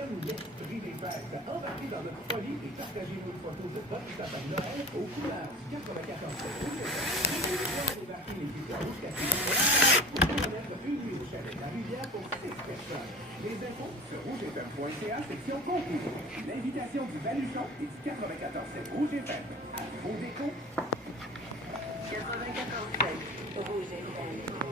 L'esprit des fêtes. Embarquez dans notre folie et partagez vos photos de votre sapin de Noël aux couleurs du 94 Embarquez les plus jusqu'à 6 pour mettre une nuit au chalet de la Rivière pour 6 personnes. Les infos sur rougefm.ca, section concours. L'invitation du Baluchon et du 94.7 Rouge FM. À vos décos. 94.7 Rouge FM.